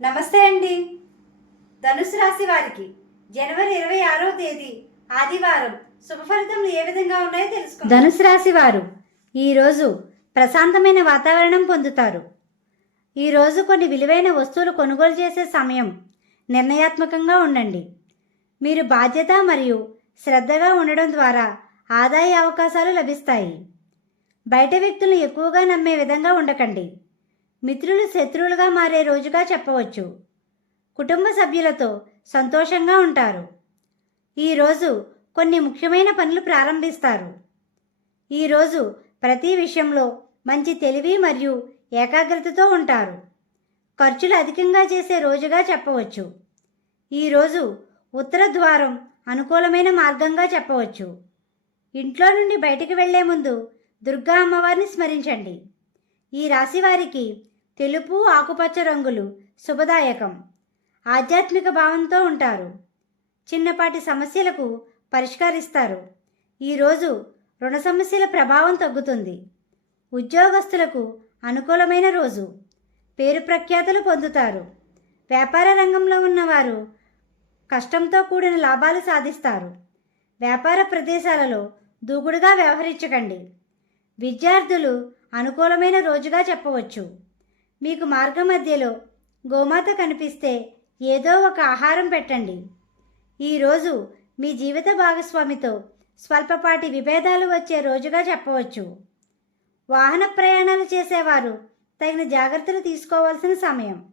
నమస్తే అండి. ధనుసు రాశి వారికి జనవరి ఇరవై ఆరో తేదీ ఆదివారం శుభ ఫలితములు ఏ విధంగా ఉన్నాయో తెలుసుకుందాం ధనుసు రాశి వారు ఈరోజు ప్రశాంతమైన వాతావరణం పొందుతారు. ఈరోజు కొన్ని విలువైన వస్తువులు కొనుగోలు చేసే సమయం నిర్ణయాత్మకంగా ఉండండి. మీరు బాధ్యత మరియు శ్రద్ధగా ఉండడం ద్వారా ఆదాయ అవకాశాలు లభిస్తాయి. బయట వ్యక్తులను ఎక్కువగా నమ్మే విధంగా ఉండకండి. మిత్రులు శత్రువులుగా మారే రోజుగా చెప్పవచ్చు. కుటుంబ సభ్యులతో సంతోషంగా ఉంటారు. ఈరోజు కొన్ని ముఖ్యమైన పనులు ప్రారంభిస్తారు. ఈరోజు ప్రతి విషయంలో మంచి తెలివి మరియు ఏకాగ్రతతో ఉంటారు. ఖర్చులు అధికంగా చేసే రోజుగా చెప్పవచ్చు. ఈరోజు ఉత్తర ద్వారం అనుకూలమైన మార్గంగా చెప్పవచ్చు. ఇంట్లో నుండి బయటికి వెళ్ళే ముందు దుర్గా అమ్మవారిని స్మరించండి. ఈ రాశి వారికి తెలుపు ఆకుపచ్చ రంగులు శుభదాయకం. ఆధ్యాత్మిక భావంతో ఉంటారు. చిన్నపాటి సమస్యలకు పరిష్కరిస్తారు. ఈరోజు రుణ సమస్యల ప్రభావం తగ్గుతుంది. ఉద్యోగస్తులకు అనుకూలమైన రోజు. పేరు ప్రఖ్యాతలు పొందుతారు. వ్యాపార రంగంలో ఉన్నవారు కష్టంతో కూడిన లాభాలు సాధిస్తారు. వ్యాపార ప్రదేశాలలో దూకుడుగా వ్యవహరించకండి. విద్యార్థులు అనుకూలమైన రోజుగా చెప్పవచ్చు. మీకు మార్గ మధ్యలో గోమాత కనిపిస్తే ఏదో ఒక ఆహారం పెట్టండి. ఈరోజు మీ జీవిత భాగస్వామితో స్వల్పపాటి విభేదాలు వచ్చే రోజుగా చెప్పవచ్చు. వాహన ప్రయాణాలు చేసేవారు తగిన జాగ్రత్తలు తీసుకోవాల్సిన సమయం.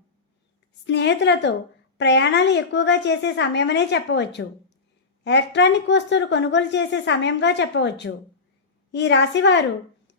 స్నేహితులతో ప్రయాణాలు ఎక్కువగా చేసే సమయమనే చెప్పవచ్చు. ఎలక్ట్రానిక్ వస్తువులు కొనుగోలు చేసే సమయంగా చెప్పవచ్చు. ఈ రాశివారు